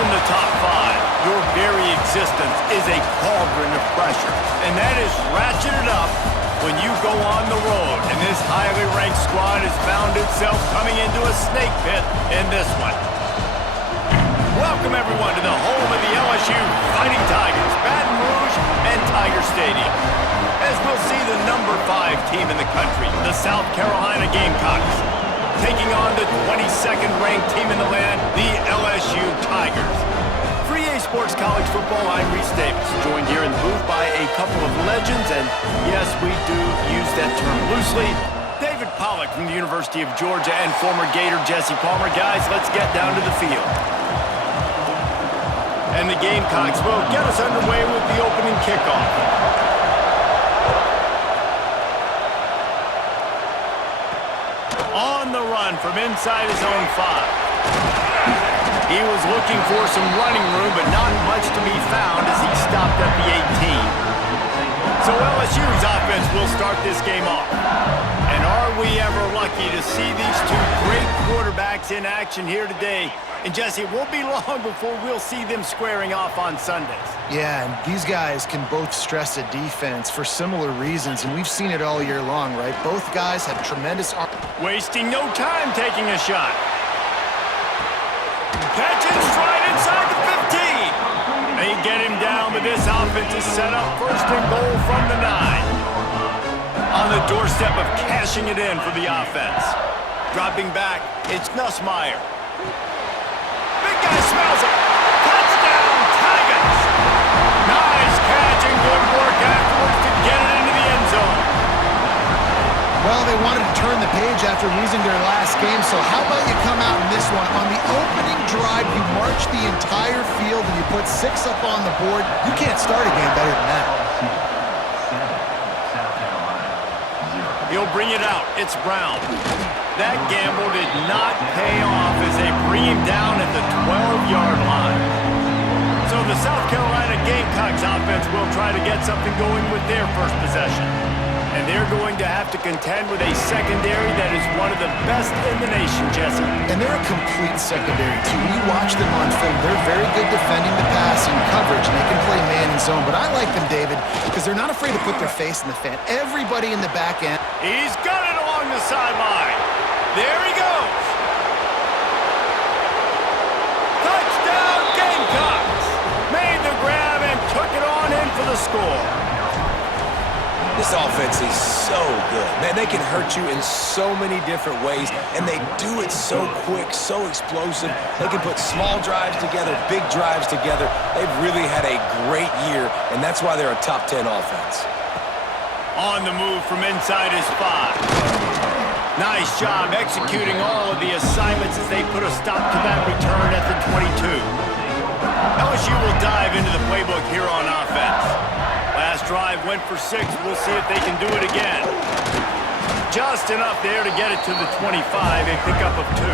in the top five, your very existence is a cauldron of pressure. And that is ratcheted up when you go on the road. And this highly ranked squad has found itself coming into a snake pit in this one. Welcome, everyone, to the home of the LSU Fighting Tigers, Baton Rouge and Tiger Stadium. As we'll see the number 5 team in the country, the South Carolina Gamecocks, taking on the 22nd ranked team in the land, the LSU Tigers. For EA Sports College Football, I'm Reese Davis, joined here in the booth by a couple of legends, and yes, we do use that term loosely. David Pollack from the University of Georgia and former Gator Jesse Palmer. Guys, let's get down to the field. And the Gamecocks will get us underway with the opening kickoff. On the run from inside his own 5. He was looking for some running room, but not much to be found as he stopped at the 18. So LSU's offense will start this game off. And are we ever lucky to see these two great quarterbacks in action here today? And Jesse, it won't be long before we'll see them squaring off on Sundays. Yeah, and these guys can both stress a defense for similar reasons, and we've seen it all year long, right? Both guys have tremendous arm. Wasting no time taking a shot. Catch and stride inside the 15. They get him down, but this offense is set up first and goal from the 9. On the doorstep of cashing it in for the offense. Dropping back, it's Nussmeier. Big guy smells it. Touchdown, Tigers. Nice catch and good work afterwards to get it into the end zone. Well, they wanted to turn the page after losing their last game, so how about you come out in this one? On the opening drive, you march the entire field and you put 6 up on the board. You can't start a game better than that. He'll bring it out. It's Brown. That gamble did not pay off as they bring him down at the 12-yard line. So the South Carolina Gamecocks offense will try to get something going with their first possession. And they're going to have to contend with a secondary that is one of the best in the nation, Jesse. And they're a complete secondary, too. When you watch them on film, they're very good defending the pass and coverage, and they can play man and zone. But I like them, David, because they're not afraid to put their face in the fan. Everybody in the back end. He's got it along the sideline. There he goes. Touchdown, Gamecocks. Made the grab and took it on in for the score. This offense is so good. Man, they can hurt you in so many different ways, and they do it so quick, so explosive. They can put small drives together, big drives together. They've really had a great year, and that's why they're a top 10 offense. On the move from inside his 5. Nice job executing all of the assignments as they put a stop to that return at the 22. LSU will dive into the playbook here on offense. Last drive went for 6. We'll see if they can do it again. Just enough there to get it to the 25, a pickup of 2.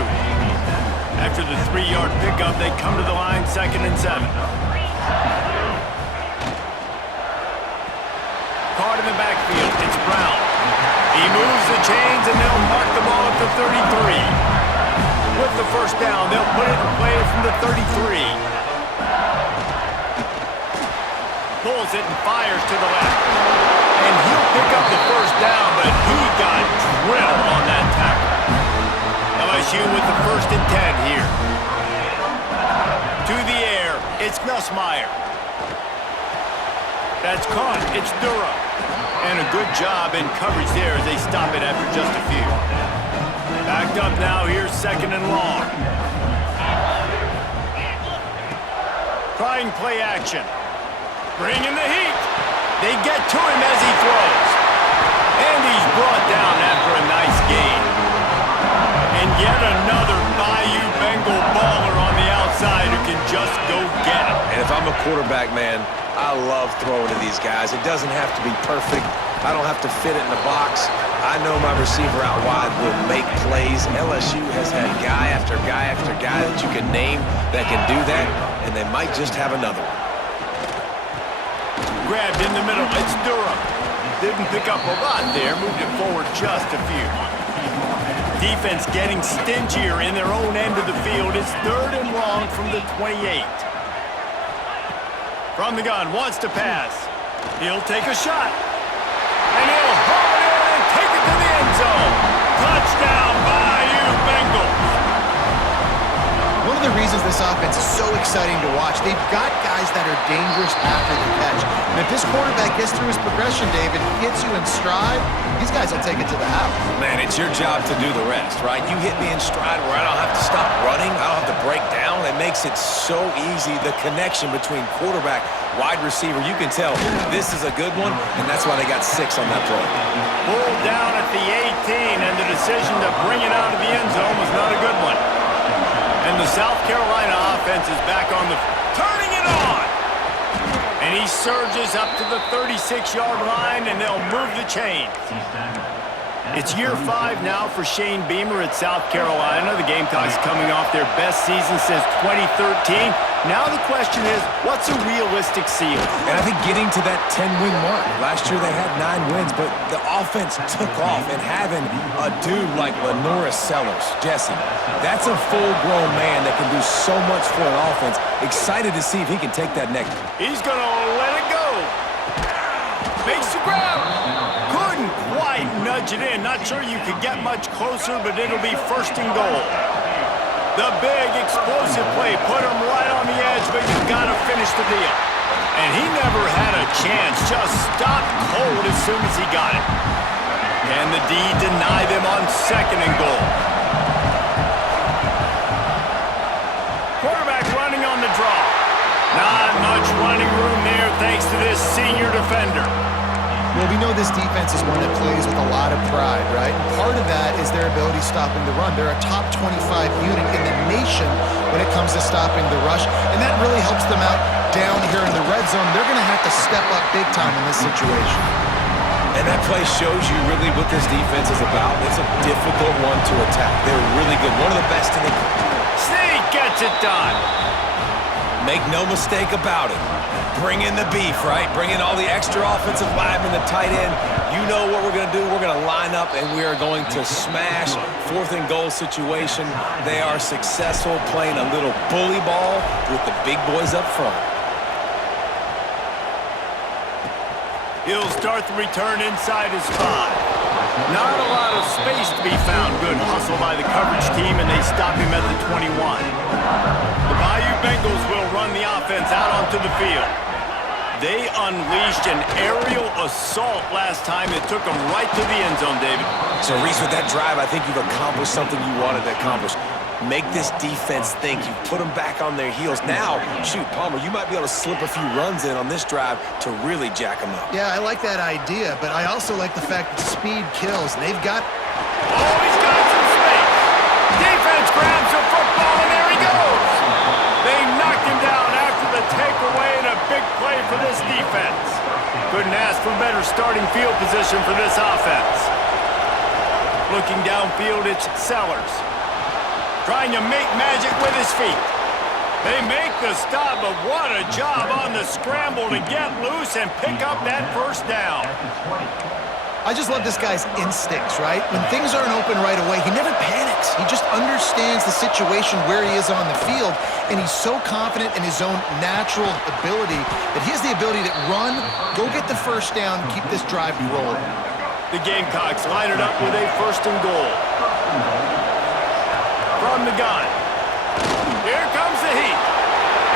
After the 3-yard pickup, they come to the line 2nd and 7. Caught in the backfield, it's Brown. He moves the chains and they'll mark the ball at the 33. With the first down, they'll put it in play from the 33. Pulls it and fires to the left. And he'll pick up the first down, but he got drilled on that tackle. LSU with the 1st and 10 here. To the air, it's Nussmeier. That's caught, it's Durham. And a good job in coverage there as they stop it after just a few. Backed up now, here's 2nd and long. Trying play action. Bringing the heat. They get to him as he throws. And he's brought down after a nice gain. And yet another Bayou Bengal baller on the outside who can just go get it. And if I'm a quarterback, man, I love throwing to these guys. It doesn't have to be perfect. I don't have to fit it in the box. I know my receiver out wide will make plays. LSU has had guy after guy after guy that you can name that can do that, and they might just have another one. Grabbed in the middle, it's Durham. Didn't pick up a lot there, moved it forward just a few. Defense getting stingier in their own end of the field. It's 3rd and long from the 28. From the gun, wants to pass. He'll take a shot. And he'll haul it in and take it to the end zone. Touchdown, Bayou Bengals. One of the reasons this offense is so exciting to watch, they've got guys that are dangerous after the catch. And if this quarterback gets through his progression, David, hits you in stride, these guys will take it to the house. Man, it's your job to do the rest, right? You hit me in stride where I don't have to stop running. I don't have to break down. It makes it so easy. The connection between quarterback, wide receiver, you can tell this is a good one, and that's why they got 6 on that play. Pulled down at the 18, and the decision to bring it out of the end zone was not a good one. And the South Carolina offense is back on the... turning it on! And he surges up to the 36-yard line, and they'll move the chains. It's year 5 now for Shane Beamer at South Carolina. The Gamecocks coming off their best season since 2013. Now the question is, what's a realistic ceiling? And I think getting to that 10-win mark. Last year they had 9 wins, but the offense took off, and having a dude like Lenora Sellers, Jesse, that's a full-grown man that can do so much for an offense. Excited to see if he can take that next. He's going to let it go. Makes the grab. Couldn't quite nudge it in. Not sure you could get much closer, but it'll be 1st and goal. The big explosive play put him right on the edge, but you've got to finish the deal. And he never had a chance, just stopped cold as soon as he got it. Can the D deny them on 2nd and goal? Quarterback running on the draw. Not much running room there thanks to this senior defender. Well, we know this defense is one that plays with a lot of pride, right? And part of that is their ability stopping the run. They're a top 25 unit in the nation when it comes to stopping the rush, and that really helps them out down here in the red zone. They're going to have to step up big time in this situation. And that play shows you really what this defense is about. It's a difficult one to attack. They're really good. One of the best in the... Sneak gets it done. Make no mistake about it. Bring in the beef, right? Bring in all the extra offensive linemen, the tight end. You know what we're going to do. We're going to line up, and we are going to smash 4th and goal situation. They are successful playing a little bully ball with the big boys up front. He'll start the return inside his 5. Not a lot of space to be found. Good hustle by the coverage team, and they stop him at the 21. The Bayou Bengals will run the offense out onto the field. They unleashed an aerial assault last time. It took them right to the end zone, David. So, Reese, with that drive, I think you've accomplished something you wanted to accomplish. Make this defense think. You put them back on their heels. Now, shoot, Palmer, you might be able to slip a few runs in on this drive to really jack them up. Yeah, I like that idea, but I also like the fact that speed kills. They've got... Oh, he's got some space. Defense grabs the football, and there he goes. They knocked him down after the takeaway, and a big play for this defense. Couldn't ask for better starting field position for this offense. Looking downfield, it's Sellers. Trying to make magic with his feet. They make the stop, but what a job on the scramble to get loose and pick up that 1st down. I just love this guy's instincts, right? When things aren't open right away, he never panics. He just understands the situation where he is on the field, and he's so confident in his own natural ability that he has the ability to run, go get the 1st down, and keep this drive rolling. The Gamecocks line it up with a 1st and goal. From the gun. Here comes the heat.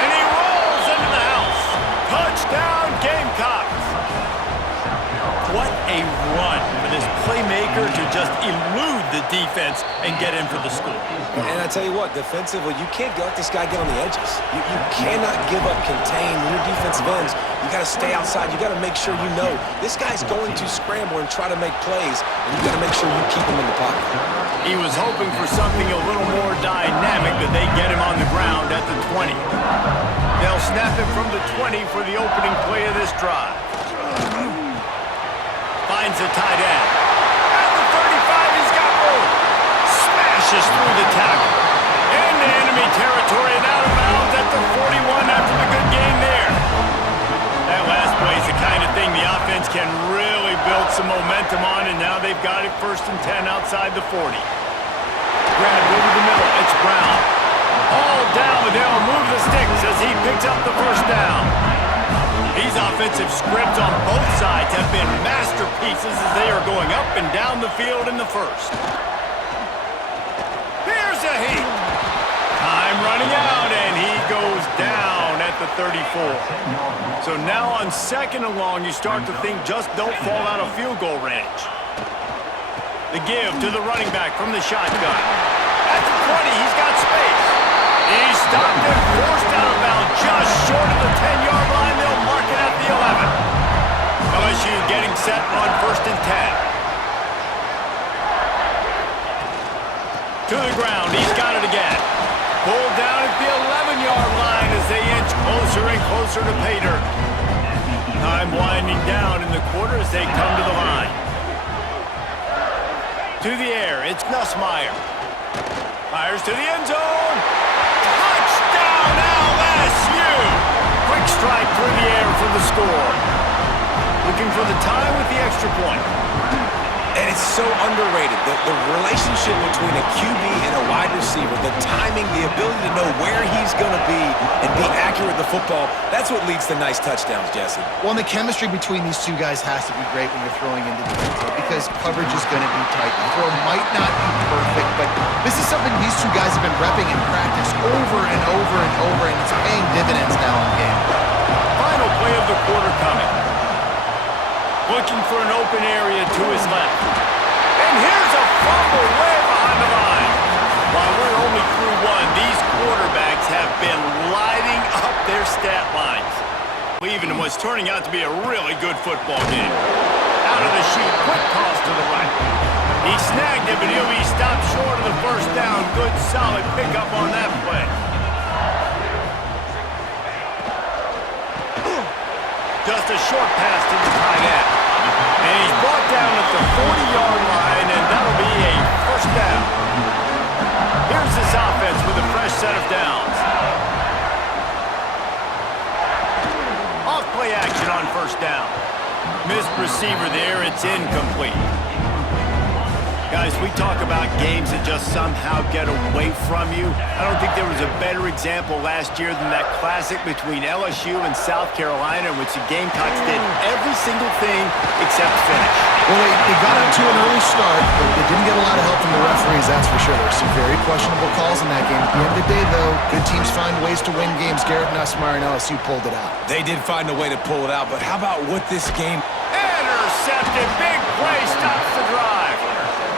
And he rolls into the house. Touchdown, Gamecocks. What a run for this playmaker to just elude the defense and get in for the score. And I tell you what, defensively, you can't let this guy get on the edges. You cannot give up contain when your defensive ends. You got to stay outside. You got to make sure you know this guy's going to scramble and try to make plays, and you got to make sure you keep him in the pocket. He was hoping for something a little more dynamic, but they get him on the ground at the 20. They'll snap him from the 20 for the opening play of this drive. Finds a tight end. At the 35, he's got room. Smashes through the tackle. Into enemy territory and out of bounds at the 41 after the good game there. That last play is the kind of thing the offense can really build some momentum on, and now they've got it 1st and 10 outside the 40. grabbed over the middle. It's Brown. All down, but they'll move the sticks as he picks up the first down. These offensive scripts on both sides have been masterpieces as they are going up and down the field in the first. Here's a heat. Time running out, and he goes down at the 34. So now on second and long, you start to think just don't fall out of field goal range. The give to the running back from the shotgun. At the 20, he's got space. He's stopped and forced out of bounds just short of the 10-yard line. They'll mark it at the 11. LSU getting set on first and 10. To the ground, he's got it again. Pulled down at the 11-yard line as they inch closer and closer to pay dirt. Time winding down in the quarter as they come to the line. To the air, it's Nussmeier. Fires to the end zone. Touchdown, LSU! Quick strike through the air for the score. Looking for the tie with the extra point. And it's so underrated. The relationship between a QB and a wide receiver, the timing, the ability to know where he's going to be and be accurate with the football, that's what leads to nice touchdowns, Jesse. Well, and the chemistry between these two guys has to be great when you're throwing into the end zone because coverage is going to be tight. The throw might not be perfect, but this is something these two guys have been repping in practice over and over and over, and it's paying dividends now in game. Final play of the quarter coming. Looking for an open area to his left. And here's a fumble way behind the line. While we're only through one, these quarterbacks have been lighting up their stat lines. Even what's turning out to be a really good football game. Out of the chute, quick toss to the right. He snagged it, but he'll be stopped short of the first down. Good, solid pickup on that play. Just a short pass to the tight end. And he's brought down at the 40-yard line, and that'll be a first down. Here's this offense with a fresh set of downs. Off play action on first down. Missed receiver there, it's incomplete. Guys, we talk about games that just somehow get away from you. I don't think there was a better example last year than that classic between LSU and South Carolina in which the Gamecocks did every single thing except finish. Well, they got out to an early start, but they didn't get a lot of help from the referees, that's for sure. There were some very questionable calls in that game. At the end of the day, though, good teams find ways to win games. Garrett Nussmeier and LSU pulled it out. They did find a way to pull it out, but how about what this game... Intercepted, big play, stops the drive.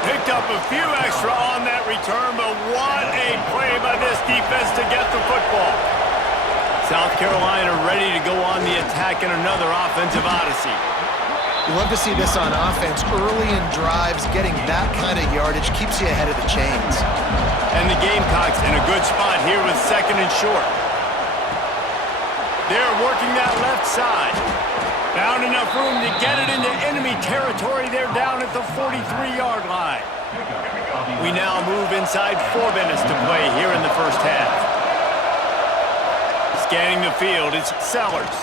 Picked up a few extra on that return, but what a play by this defense to get the football. South Carolina ready to go on the attack in another offensive odyssey. You love to see this on offense. Early in drives, getting that kind of yardage keeps you ahead of the chains. And the Gamecocks in a good spot here with second and short. They're working that left side. Found enough room to get it into enemy territory. They're down at the 43-yard line. We now move inside 4 minutes to play here in the first half. Scanning the field, it's Sellers.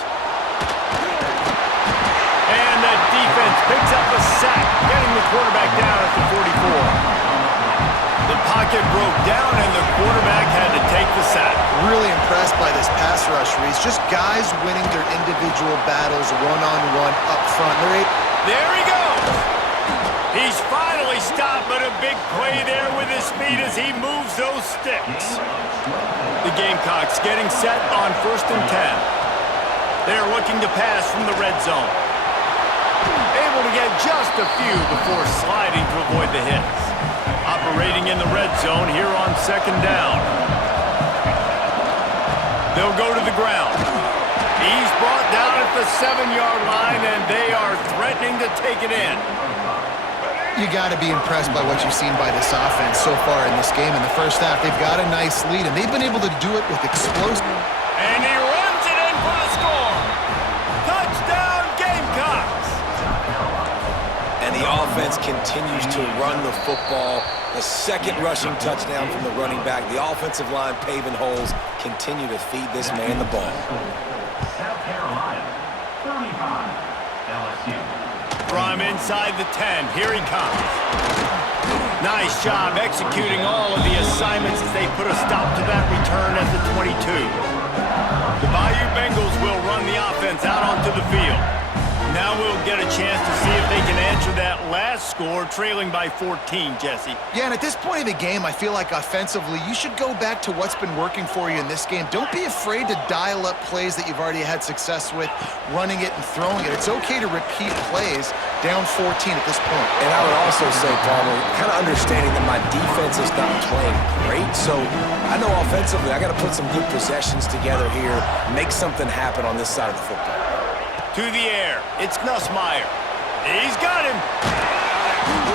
And the defense picks up a sack, getting the quarterback down at the 44. The pocket broke down, and the quarterback had to take the sack. Really impressed by this pass rush, Reese. Just guys winning their individual battles one-on-one up front. There he goes. He's finally stopped, but a big play there with his speed as he moves those sticks. The Gamecocks getting set on first and 10. They're looking to pass from the red zone. Able to get just a few before sliding to avoid the hits. Operating in the red zone here on second down. They'll go to the ground. He's brought down at the 7-yard line, and they are threatening to take it in. You got to be impressed by what you've seen by this offense so far in this game. In the first half, they've got a nice lead, and they've been able to do it with explosive. And he runs it in for the score. Touchdown, Gamecocks. And the offense continues to run the football. The second rushing touchdown from the running back. The offensive line paving holes. Continue to feed this man the ball. South Carolina, 35, LSU. From inside the 10, here he comes. Nice job executing all of the assignments as they put a stop to that return at the 22. The Bayou Bengals will run the offense out onto the field. Now we'll get a chance to see if they can answer that last score, trailing by 14, Jesse. Yeah, and at this point of the game, I feel like offensively, you should go back to what's been working for you in this game. Don't be afraid to dial up plays that you've already had success with, running it and throwing it. It's okay to repeat plays down 14 at this point. And I would also say, Palmer, kind of understanding that my defense is not playing great, so I know offensively I got to put some good possessions together here, make something happen on this side of the football. To the air, it's Nussmeier. He's got him.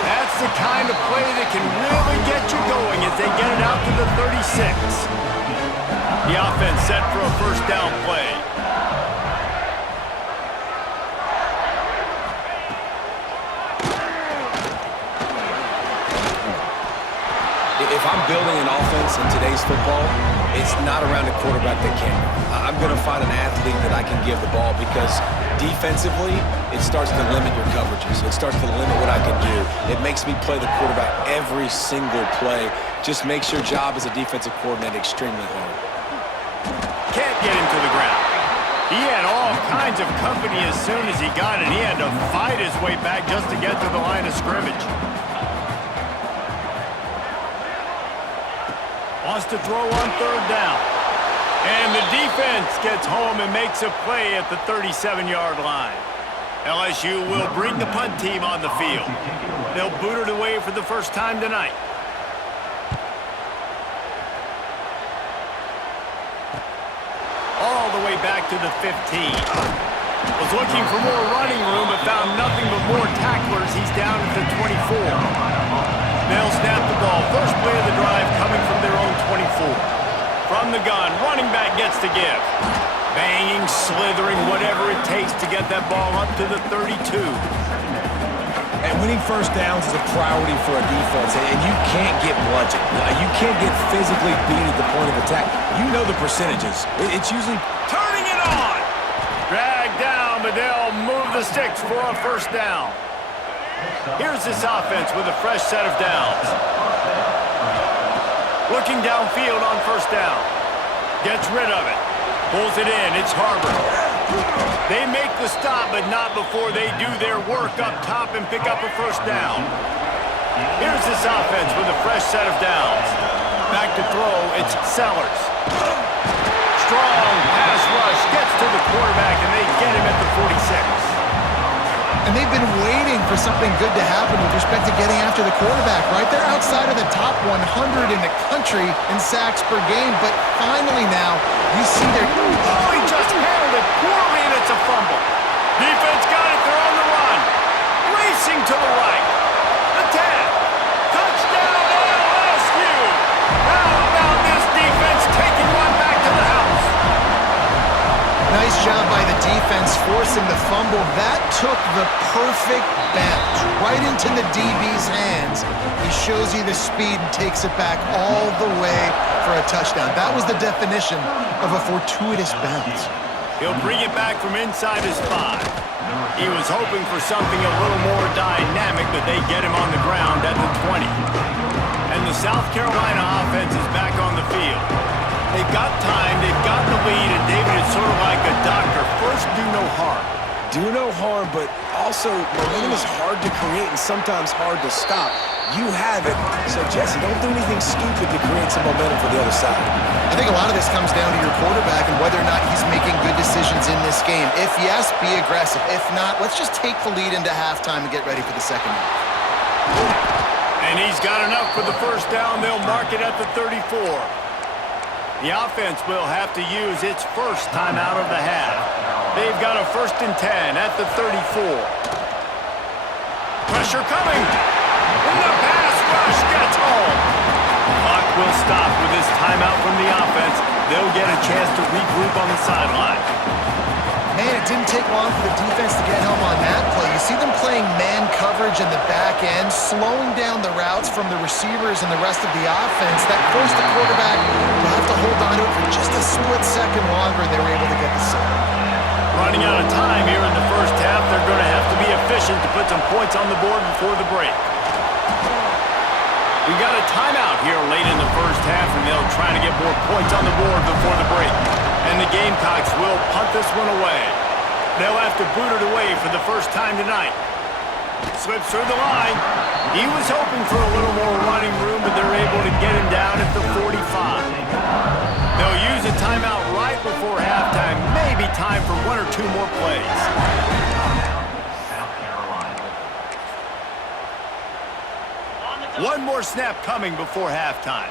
That's the kind of play that can really get you going as they get it out to the 36. The offense set for a first down play. If I'm building an offense in today's football, it's not around a quarterback that can. I'm going to find an athlete that I can give the ball because defensively, it starts to limit your coverages. It starts to limit what I can do. It makes me play the quarterback every single play. Just makes your job as a defensive coordinator extremely hard. Can't get him to the ground. He had all kinds of company as soon as he got it. He had to fight his way back just to get to the line of scrimmage. Wants to throw on third down. And the defense gets home and makes a play at the 37-yard line. LSU will bring the punt team on the field. They'll boot it away for the first time tonight. All the way back to the 15. Was looking for more running room but found nothing but more tacklers. He's down at the 24. They'll snap the ball. First play of the drive coming from their own 24. From the gun, running back gets to give. Banging, slithering, whatever it takes to get that ball up to the 32. And winning first downs is a priority for a defense, and you can't get bludgeoned. You can't get physically beat at the point of attack. You know the percentages. It's usually turning it on. Dragged down, but they'll move the sticks for a first down. Here's this offense with a fresh set of downs. Looking downfield on first down. Gets rid of it. Pulls it in. It's Harbor. They make the stop, but not before they do their work up top and pick up a first down. Here's this offense with a fresh set of downs. Back to throw. It's Sellers. Strong pass rush. Gets to the quarterback, and they get him at the 46. And they've been waiting for something good to happen with respect to getting after the quarterback, right? They're outside of the top 100 in the country in sacks per game, but finally now, you see their... Oh, he just handled it poorly, and it's a fumble. Defense got it, they're on the run. Racing to the right. The 10. Touchdown, LSU. How about this defense taking one back to the house? Nice job by the defense forcing the fumble. That took the perfect bounce right into the DB's hands. He shows you the speed and takes it back all the way for a touchdown. That was the definition of a fortuitous bounce. He'll bring it back from inside his 5. He was hoping for something a little more dynamic, but they get him on the ground at the 20. And the South Carolina offense is back on the field. They've got time, they've got the lead, and David, it's sort of like a doctor. First, do no harm. do no harm, but also momentum is hard to create and sometimes hard to stop. You have it, so Jesse, don't do anything stupid to create some momentum for the other side. I think a lot of this comes down to your quarterback and whether or not he's making good decisions in this game. If yes, be aggressive. If not, let's just take the lead into halftime and get ready for the second half. And he's got enough for the first down. They'll mark it at the 34. The offense will have to use its first time out of the half. They've got a 1st and 10 at the 34. Pressure coming. And the pass rush gets home. Clock will stop with this timeout from the offense. They'll get a chance to regroup on the sideline. Man, it didn't take long for the defense to get home on that play. You see them playing man coverage in the back end, slowing down the routes from the receivers and the rest of the offense. That forced the quarterback to have to hold on to it for just a split second longer. They were able to get the sack. Running out of time here in the first half. They're going to have to be efficient to put some points on the board before the break. We got a timeout here late in the first half, and they'll try to get more points on the board before the break. And the Gamecocks will punt this one away. They'll have to boot it away for the first time tonight. Slips through the line. He was hoping for a little more running room, but they're able to get him down at the 45. They'll use a timeout right before halftime. Maybe time for one or two more plays. One more snap coming before halftime.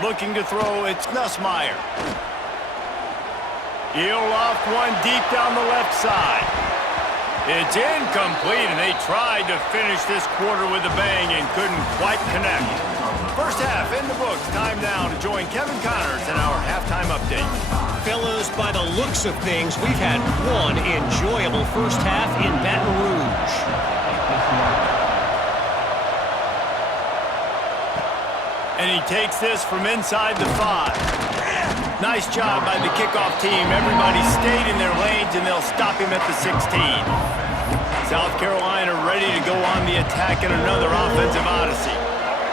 Looking to throw, it's Nussmeier. He'll loft one deep down the left side. It's incomplete, and they tried to finish this quarter with a bang and couldn't quite connect. First half in the books. Time now to join Kevin Connors in our halftime update. Fellas, by the looks of things, we've had one enjoyable first half in Baton Rouge. And he takes this from inside the 5. Nice job by the kickoff team. Everybody stayed in their lanes, and they'll stop him at the 16. South Carolina ready to go on the attack in another offensive odyssey.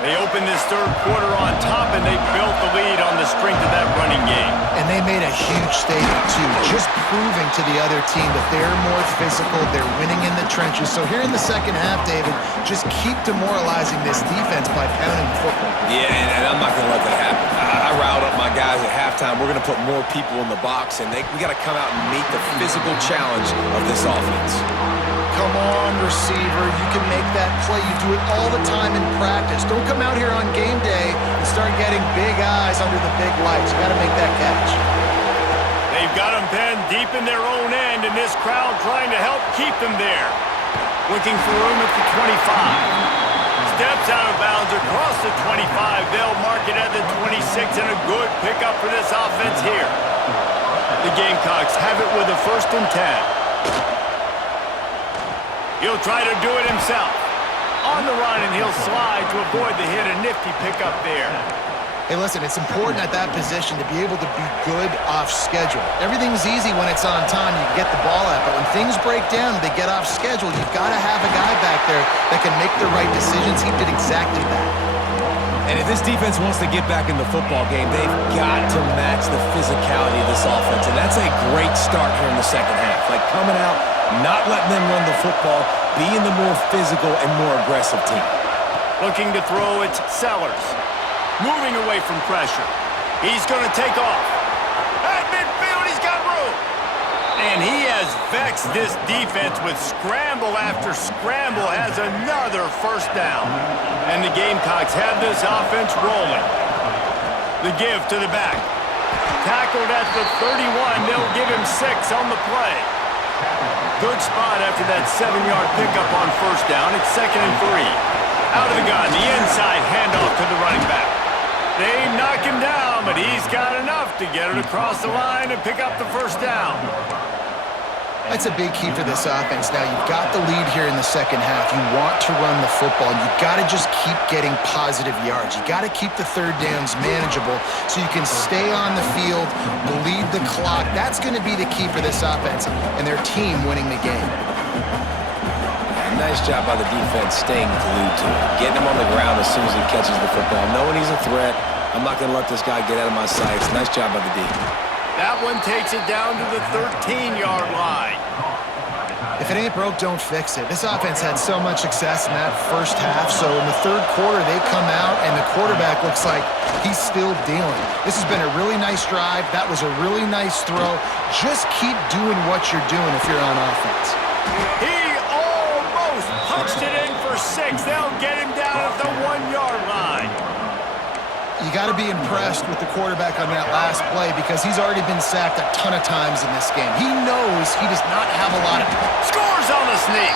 They opened this third quarter on top, and they built the lead on the strength of that running game. And they made a huge statement, too, just proving to the other team that they're more physical, they're winning in the trenches. So here in the second half, David, just keep demoralizing this defense by pounding the football. Yeah, and I'm not going to let that happen. I riled up my guys at halftime. We're going to put more people in the box, and we got to come out and meet the physical challenge of this offense. Come on, receiver. You can make that play. You do it all the time in practice. Don't come out here on game day and start getting big eyes under the big lights. You got to make that catch. They've got them penned deep in their own end, and this crowd trying to help keep them there. Looking for room at the 25. Steps out of bounds across the 25. They'll mark it at the 26, and a good pickup for this offense here. The Gamecocks have it with a 1st and 10. He'll try to do it himself. On the run, and he'll slide to avoid the hit. A nifty pickup there. Hey, listen, it's important at that position to be able to be good off schedule. Everything's easy when it's on time. You can get the ball out, but when things break down, they get off schedule. You've got to have a guy back there that can make the right decisions. He did exactly that. And if this defense wants to get back in the football game, they've got to match the physicality of this offense. And that's a great start here in the second half. Like coming out, not letting them run the football, being the more physical and more aggressive team. Looking to throw, it's Sellers. Moving away from pressure. He's going to take off. At midfield, he's got room. And he has vexed this defense with scramble after scramble, has another first down. And the Gamecocks have this offense rolling. The give to the back. Tackled at the 31. They'll give him 6 on the play. Good spot after that 7-yard pickup on first down. It's 2nd and 3. Out of the gun, the inside handoff to the running back. They knock him down, but he's got enough to get it across the line and pick up the first down. That's a big key for this offense. Now, you've got the lead here in the second half. You want to run the football. You've got to just keep getting positive yards. You've got to keep the third downs manageable so you can stay on the field, bleed the clock. That's going to be the key for this offense and their team winning the game. Nice job by the defense staying glued to it. Getting him on the ground as soon as he catches the football. Knowing he's a threat, I'm not going to let this guy get out of my sights. Nice job by the D. That one takes it down to the 13-yard line. If it ain't broke, don't fix it. This offense had so much success in that first half, so in the third quarter, they come out, and the quarterback looks like he's still dealing. This has been a really nice drive. That was a really nice throw. Just keep doing what you're doing if you're on offense. He almost punched it in for 6. They'll get him down at the 1-yard line. You got to be impressed with the quarterback on that last play because he's already been sacked a ton of times in this game. He knows he does not have a lot of... Scores on the sneak.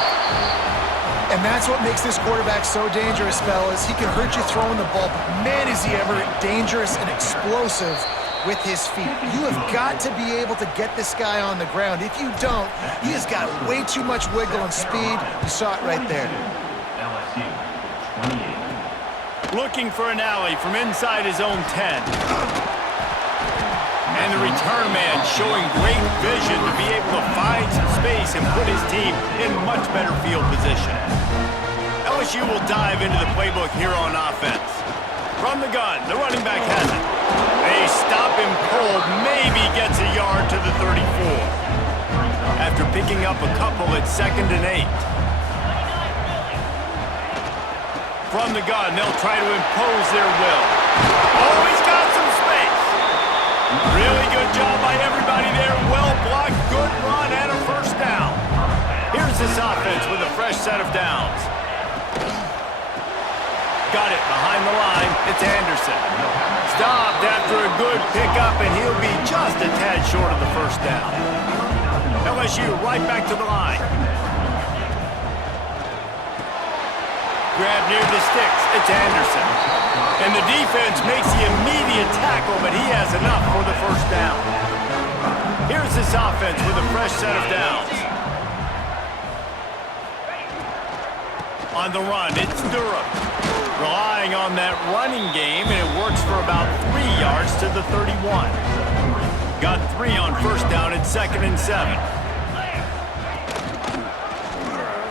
And that's what makes this quarterback so dangerous, fellas. He can hurt you throwing the ball, but man, is he ever dangerous and explosive with his feet. You have got to be able to get this guy on the ground. If you don't, he has got way too much wiggle and speed. You saw it right there. LSU, 28. Looking for an alley from inside his own 10. And the return man showing great vision to be able to find some space and put his team in much better field position. LSU will dive into the playbook here on offense. From the gun, the running back has it. They stop him cold, maybe gets a yard to the 34. After picking up a couple at 2nd and 8. From the gun, they'll try to impose their will. Oh, he's got some space. Really good job by everybody there. Well blocked, good run, and a first down. Here's this offense with a fresh set of downs. Got it behind the line. It's Anderson. Stopped after a good pickup, and he'll be just a tad short of the first down. LSU right back to the line. Grab near the sticks. It's Anderson. And the defense makes the immediate tackle, but he has enough for the first down. Here's this offense with a fresh set of downs. On the run, it's Durham. Relying on that running game, and it works for about 3 yards to the 31. Got 3 on first down at 2nd and 7.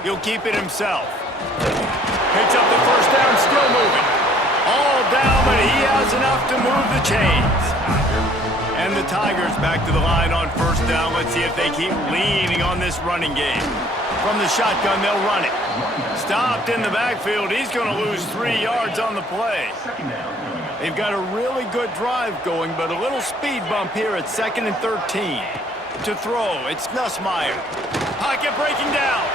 He'll keep it himself. Picks up the first down, still moving. All down, but he has enough to move the chains. And the Tigers back to the line on first down. Let's see if they keep leaning on this running game. From the shotgun, they'll run it. Stopped in the backfield. He's going to lose 3 yards on the play. They've got a really good drive going, but a little speed bump here at 2nd and 13. To throw, it's Nussmeier. Pocket breaking down.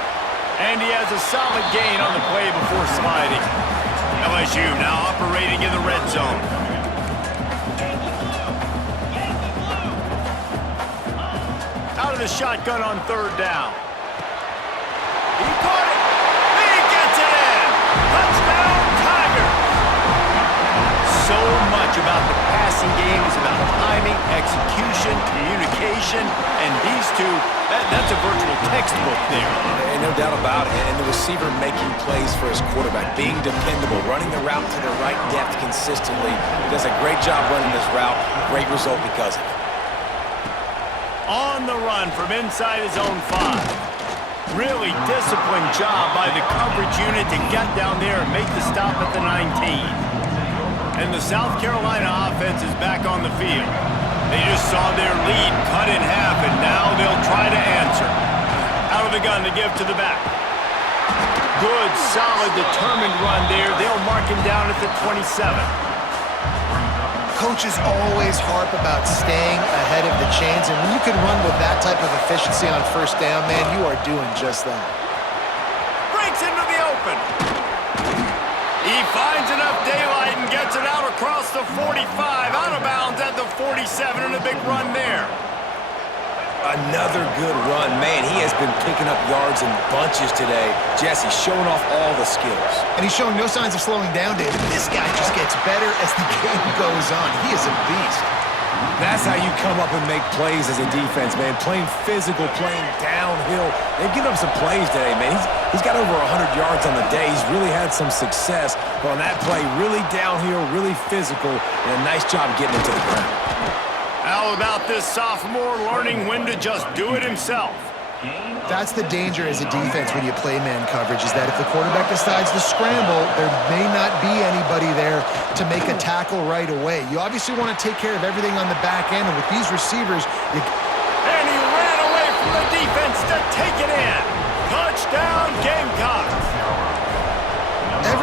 And he has a solid gain on the play before sliding. LSU now operating in the red zone. Out of the shotgun on 3rd down. He caught it. He gets it in. Touchdown, Tigers. So much about the passing game is about timing, execution, communication, and these two, that's a virtual textbook there. And no doubt about it. And the receiver making plays for his quarterback, being dependable, running the route to the right depth consistently. Does a great job running this route. Great result because of it. On the run from inside his own 5. Really disciplined job by the coverage unit to get down there and make the stop at the 19. And the South Carolina offense is back on the field. They just saw their lead cut in half, and now they'll try to answer. Out of the gun to give to the back. Good, solid, determined run there. They'll mark him down at the 27. Coaches always harp about staying ahead of the chains, and when you can run with that type of efficiency on first down, man, you are doing just that. Breaks into the open. He finds enough daylight and gets it out across the 45, out of bounds at the 47, and a big run there. Another good run. Man, he has been picking up yards in bunches today. Jesse showing off all the skills. And he's showing no signs of slowing down, David. This guy just gets better as the game goes on. He is a beast. That's how you come up and make plays as a defense, man. Playing physical, playing downhill. They've given up some plays today, man. He's got over 100 yards on the day. He's really had some success. But on that play, really downhill, really physical, and a nice job getting it to the ground. How about this sophomore learning when to just do it himself? That's the danger as a defense when you play man coverage, is that if the quarterback decides to scramble, there may not be anybody there to make a tackle right away. You obviously want to take care of everything on the back end, and with these receivers, And he ran away from the defense to take it in. Touchdown, Gamecocks.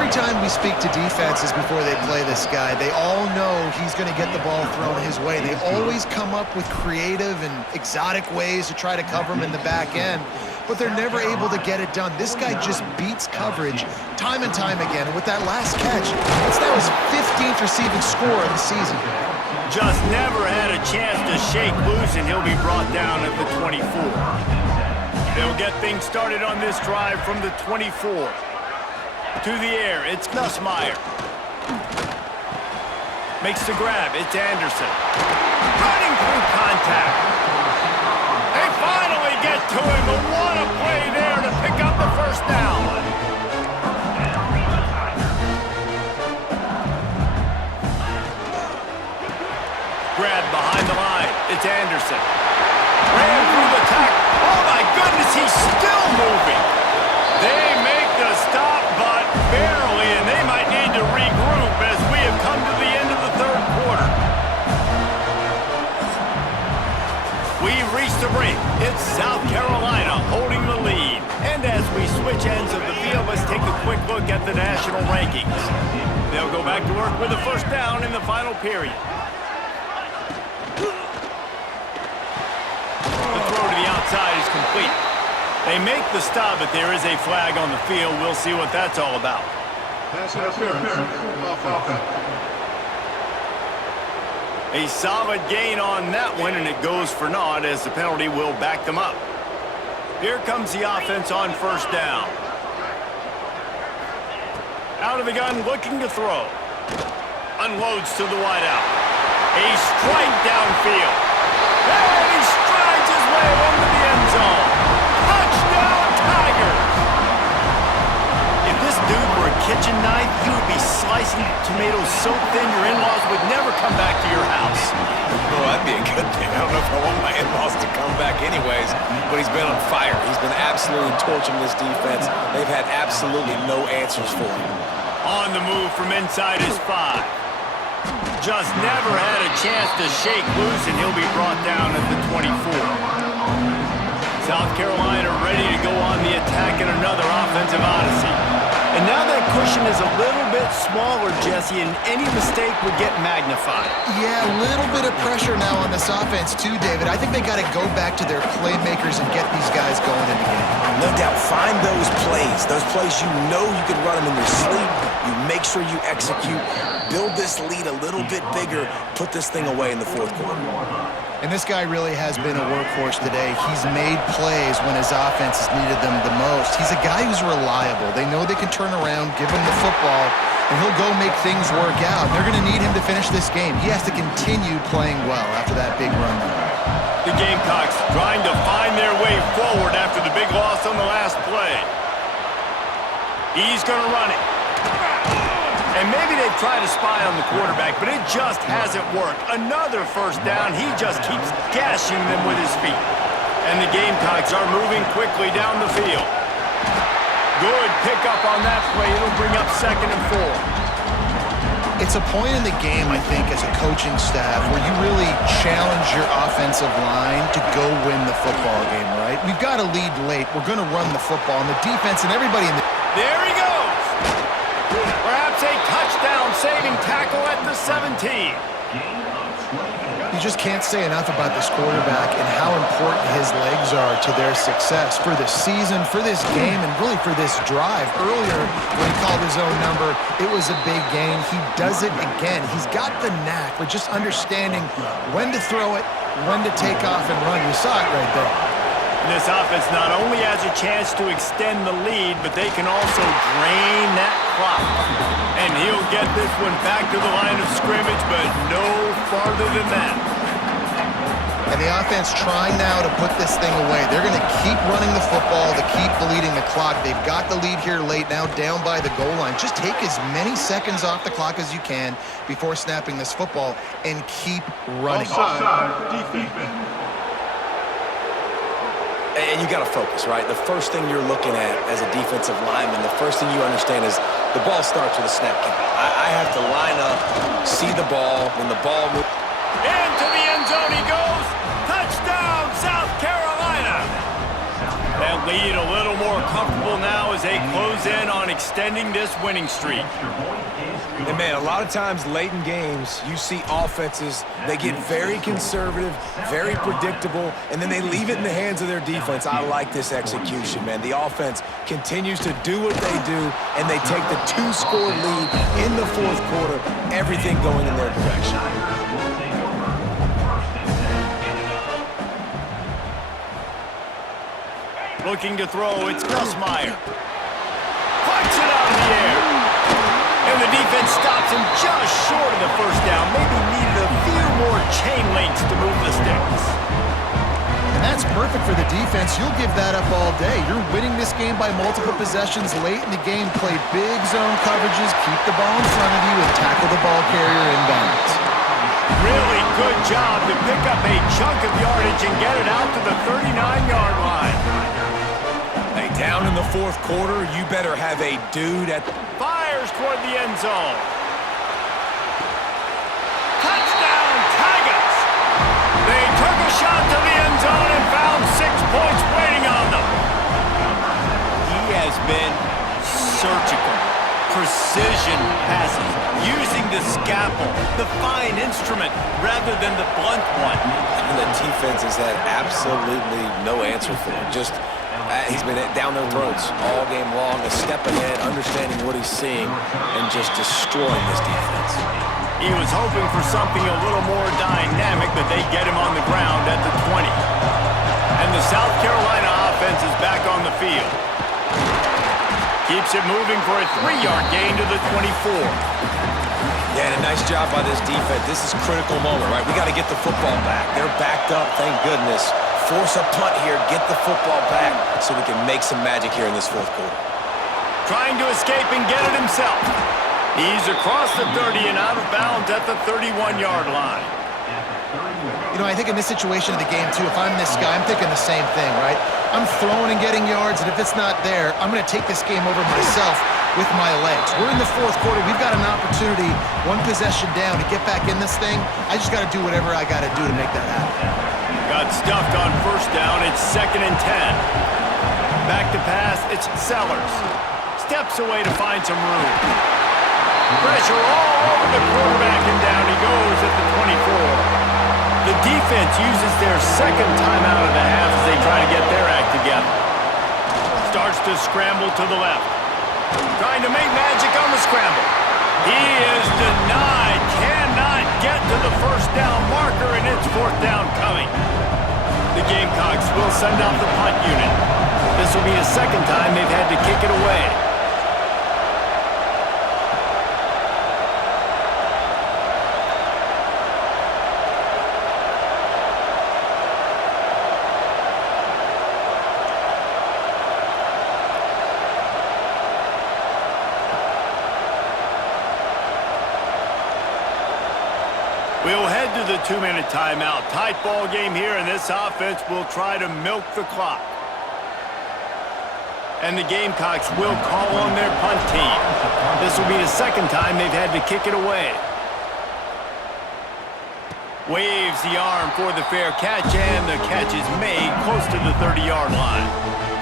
every time we speak to defenses before they play this guy, they all know he's going to get the ball thrown his way. They always come up with creative and exotic ways to try to cover him in the back end, but they're never able to get it done. This guy just beats coverage time and time again. And with that last catch, that's now his 15th receiving score of the season. Just never had a chance to shake loose, and he'll be brought down at the 24. They'll get things started on this drive from the 24. To the air, it's Nussmeier. Makes the grab, it's Anderson. Running through contact. They finally get to him, but what a play there to pick up the first down. Grab pad behind the line. It's Anderson. Ran through the tackle. Oh, my goodness, he's still moving. They make the stop, but barely, and they might need to regroup as we have come to the end of the third quarter. We've reached the break. It's South Carolina holding the lead. And as we switch ends of the field, let's take a quick look at the national rankings. They'll go back to work with a first down in the final period. The throw to the outside is complete. They make the stop, but there is a flag on the field. We'll see what that's all about. Pass interference. Offense. A solid gain on that one, and it goes for naught as the penalty will back them up. Here comes the offense on first down. Out of the gun, looking to throw. Unloads to the wideout. A strike downfield. And he strides his way into the end zone. Touchdown, Tigers! If this dude were a kitchen knife, he would be slicing tomatoes so thin your in-laws would never come back to your house. Oh, that'd be a good thing. I don't know if I want my in-laws to come back anyways, but he's been on fire. He's been absolutely torching this defense. They've had absolutely no answers for him. On the move from inside his 5. Just never had a chance to shake loose, and he'll be brought down at the 24. South Carolina ready to go on the attack in another offensive odyssey. And now that cushion is a little bit smaller, Jesse, and any mistake would get magnified. Yeah, a little bit of pressure now on this offense too, David. I think they got to go back to their playmakers and get these guys going in the game. No doubt, find those plays you know you can run them in your sleep. You make sure you execute, build this lead a little bit bigger, put this thing away in the fourth quarter. And this guy really has been a workhorse today. He's made plays when his offense has needed them the most. He's a guy who's reliable. They know they can turn around, give him the football, and he'll go make things work out. They're going to need him to finish this game. He has to continue playing well after that big run there. The Gamecocks trying to find their way forward after the big loss on the last play. He's going to run it. And maybe they've tried to spy on the quarterback, but it just hasn't worked. Another first down. He just keeps gashing them with his feet. And the Gamecocks are moving quickly down the field. Good pickup on that play. It'll bring up 2nd and 4. It's a point in the game, I think, as a coaching staff where you really challenge your offensive line to go win the football game, right? We've got to lead late. We're going to run the football, and the defense and everybody in the... There he goes! Perhaps a touchdown-saving tackle at the 17. You just can't say enough about this quarterback and how important his legs are to their success for the season, for this game, and really for this drive. Earlier, when he called his own number, it was a big gain. He does it again. He's got the knack for just understanding when to throw it, when to take off and run. You saw it right there. This offense not only has a chance to extend the lead, but they can also drain that clock. And he'll get this one back to the line of scrimmage, but no farther than that. And the offense trying now to put this thing away. They're going to keep running the football to keep bleeding the clock. They've got the lead here late, now down by the goal line. Just take as many seconds off the clock as you can before snapping this football and keep running. Offside. Defense. And you got to focus, right? The first thing you're looking at as a defensive lineman, the first thing you understand is the ball starts with a snap count. I have to line up, see the ball. When the ball moves... Into the end zone he goes. Touchdown, South Carolina. That lead a little more comfortable now as they close in on extending this winning streak. And man, a lot of times late in games, you see offenses, they get very conservative, very predictable, and then they leave it in the hands of their defense. I like this execution, man. The offense continues to do what they do, and they take the 2-score lead in the fourth quarter, everything going in their direction. Looking to throw, it's Meyer. Puts it out in the air. And the defense stops him just short of the first down. Maybe needed a few more chain links to move the sticks. And that's perfect for the defense. You'll give that up all day. You're winning this game by multiple possessions late in the game. Play big zone coverages, keep the ball in front of you, and tackle the ball carrier inbounds. Really good job to pick up a chunk of yardage and get it out to the 39-yard line. Hey, down in the fourth quarter, you better have a dude at... Fires toward the end zone. Touchdown, Tigers! They took a shot to the end zone and found 6 points waiting on them. He has been surgical. Precision passes, using the scalpel, the fine instrument, rather than the blunt one. And the defense has had absolutely no answer for him. Just, he's been down their throats all game long, a step ahead, understanding what he's seeing, and just destroying this defense. He was hoping for something a little more dynamic, but they get him on the ground at the 20. And the South Carolina offense is back on the field. Keeps it moving for a 3-yard gain to the 24. Yeah, and a nice job by this defense. This is a critical moment, right? We got to get the football back. They're backed up, thank goodness. Force a punt here, get the football back so we can make some magic here in this fourth quarter. Trying to escape and get it himself. He's across the 30 and out of bounds at the 31-yard line. You know, I think in this situation of the game, too, if I'm this guy, I'm thinking the same thing, right? I'm throwing and getting yards, and if it's not there, I'm going to take this game over myself with my legs. We're in the fourth quarter. We've got an opportunity, one possession down, to get back in this thing. I just got to do whatever I got to do to make that happen. Got stuffed on first down. It's 2nd and 10. Back to pass. It's Sellers. Steps away to find some room. Pressure all over the quarterback, and down he goes at the 24. The defense uses their second timeout of the half as they try to get their act together. Starts to scramble to the left. Trying to make magic on the scramble. He is denied. Cannot get to the first down marker, and it's 4th down coming. The Gamecocks will send out the punt unit. This will be the second time they've had to kick it away. We'll head to the 2-minute timeout. Tight ball game here, and this offense will try to milk the clock. And the Gamecocks will call on their punt team. This will be the second time they've had to kick it away. Waves the arm for the fair catch, and the catch is made close to the 30-yard line.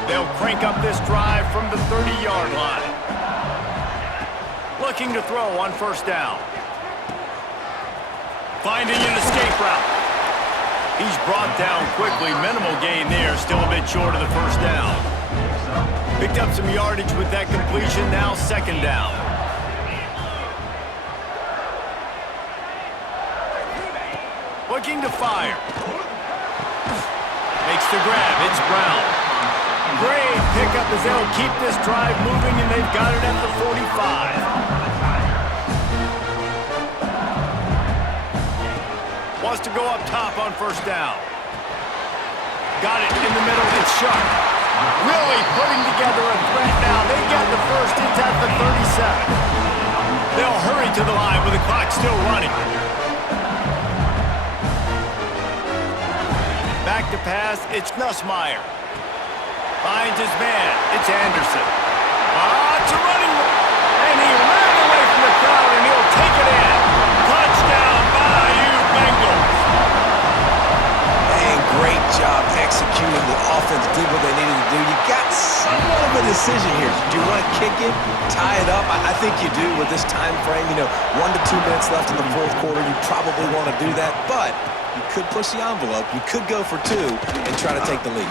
They'll crank up this drive from the 30-yard line. Looking to throw on first down. Finding an escape route. He's brought down quickly. Minimal gain there. Still a bit short of the first down. Picked up some yardage with that completion. Now 2nd down. Looking to fire. Makes the grab. It's Brown. Great pickup as they'll keep this drive moving, and they've got it at the 45. Wants to go up top on first down. Got it in the middle. It's Sharp. Really putting together a threat now. They got the first. It's at the 37. They'll hurry to the line with the clock still running. Back to pass. It's Nussmeier. Finds his man. It's Anderson. It's a running. And he ran away from the crowd, and he'll take it in. Touchdown, Bayou Bengals. And great job executing. The offense did what they needed to do. You got somewhat of a decision here. Do you want to kick it, tie it up? I think you do with this time frame. 1 to 2 minutes left in the fourth quarter. You probably want to do that, but you could push the envelope. You could go for 2 and try to take the lead.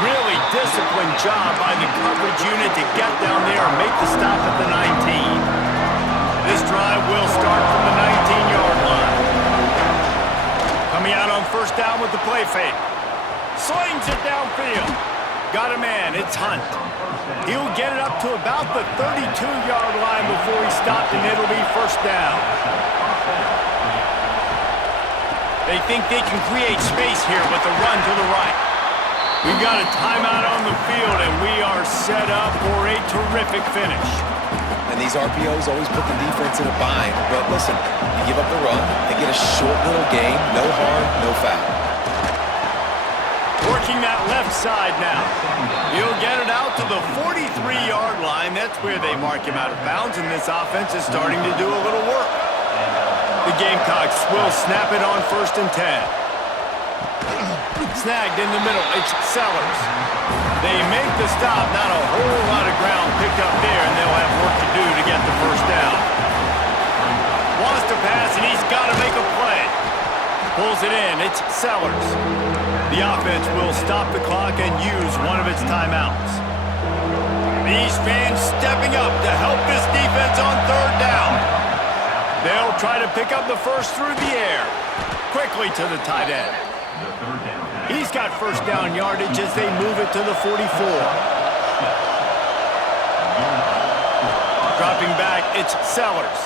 Really disciplined job by the coverage unit to get down there and make the stop at the 19. This drive will start from the 19-yard line. Coming out on first down with the play fake. Slings it downfield. Got a man. It's Hunt. He'll get it up to about the 32-yard line before he stopped, and it'll be first down. They think they can create space here with the run to the right. We've got a timeout on the field, and we are set up for a terrific finish. and these RPOs always put the defense in a bind. But listen, you give up the run, they get a short little gain, no harm, no foul. Working that left side now. He'll get it out to the 43-yard line. That's where they mark him out of bounds, and this offense is starting to do a little work. The Gamecocks will snap it on 1st and 10. Snagged in the middle. It's Sellers. They make the stop. Not a whole lot of ground picked up there, and they'll have work to do to get the first down. Wants to pass, and he's got to make a play. Pulls it in. It's Sellers. The offense will stop the clock and use one of its timeouts. These fans stepping up to help this defense on 3rd down. They'll try to pick up the first through the air. Quickly to the tight end. He's got first down yardage as they move it to the 44. Dropping back, it's Sellers.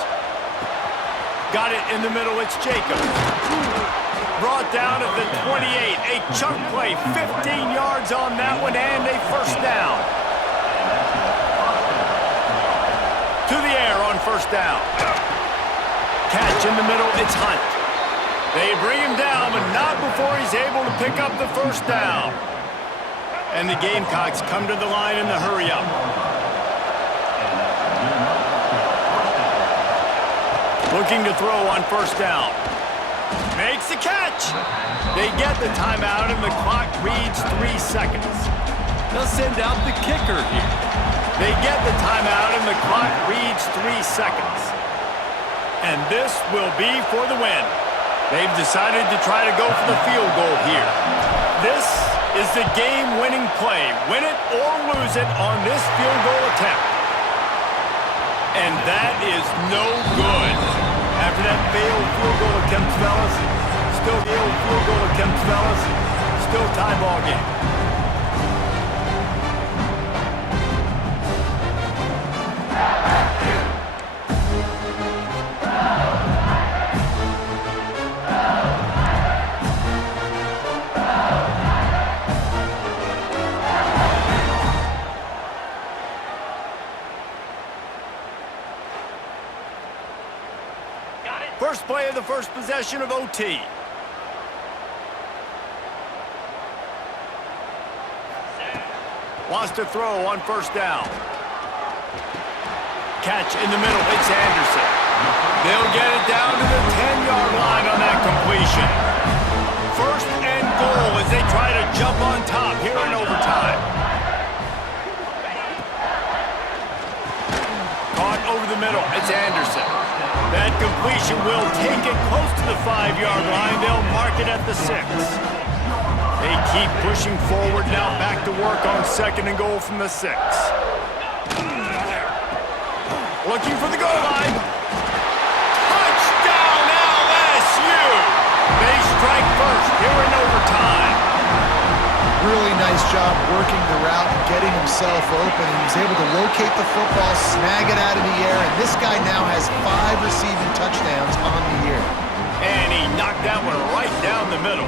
Got it in the middle, it's Jacobs. Brought down at the 28. A chunk play, 15 yards on that one, and a first down. To the air on first down. Catch in the middle, it's Hunt. They bring him down, but not before he's able to pick up the first down. And the Gamecocks come to the line in the hurry-up. Looking to throw on first down. Makes the catch. They get the timeout, and the clock reads 3 seconds. They'll send out the kicker here. They get the timeout, and the clock reads 3 seconds. And this will be for the win. They've decided to try to go for the field goal here. This is the game-winning play. Win it or lose it on this field goal attempt. And that is no good. After that failed field goal attempt, fellas, still failed field goal attempt, fellas, still tie ball game. First play of the first possession of OT. Wants to throw on first down. Catch in the middle. It's Anderson. They'll get it down to the 10-yard line on that completion. First and goal as they try to jump on top here in overtime. Caught over the middle. It's Anderson. That completion will take it close to the 5-yard line. They'll mark it at the 6. They keep pushing forward now, back to work on 2nd and goal from the 6. Looking for the goal line. Touchdown LSU! They strike first here in overtime. Really nice job working the route and getting himself open. He was able to locate the football, snag it out of the air, and this guy now has 5 receiving touchdowns on the year. And he knocked that one right down the middle.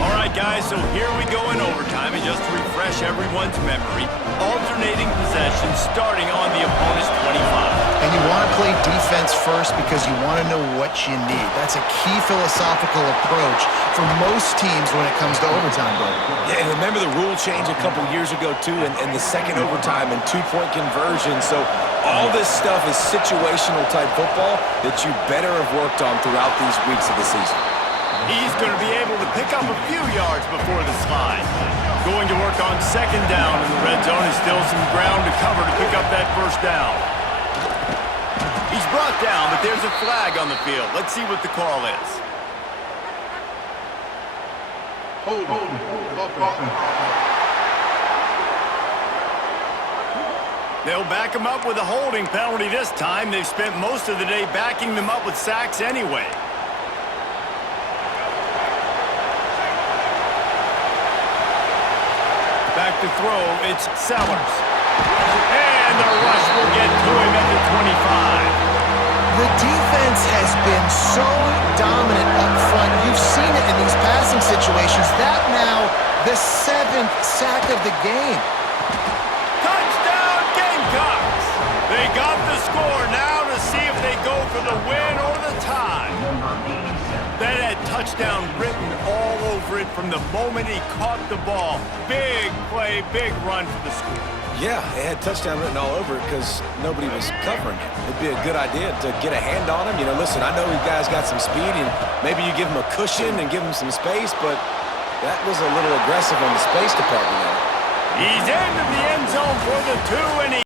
All right, guys, so here we go in overtime, and just to refresh everyone's memory, alternating possession starting on the opponent's 25. And you want to play defense first because you want to know what you need. That's a key philosophical approach for most teams when it comes to overtime, bro. Yeah, and remember the rule change a couple years ago, too, and the second overtime and 2-point conversion. So all this stuff is situational type football that you better have worked on throughout these weeks of the season. He's going to be able to pick up a few yards before the slide. Going to work on 2nd down in the red zone, and still some ground to cover to pick up that first down. He's brought down, but there's a flag on the field. Let's see what the call is. Hold. They'll back him up with a holding penalty this time. They've spent most of the day backing them up with sacks anyway. Back to throw, it's Sellers. And the rush will get to him at the 25. The defense has been so dominant up front. You've seen it in these passing situations. That now the 7th sack of the game. Touchdown, Gamecock! score now to see if they go for the win or the tie. That had touchdown written all over it from the moment he caught the ball. Big play, big run for the school. Yeah, it had touchdown written all over it because nobody was covering it. It'd be a good idea to get a hand on him. You know, listen, I know you guys got some speed, and maybe you give him a cushion and give him some space, but that was a little aggressive on the space department there. He's into the end zone for the 2, and he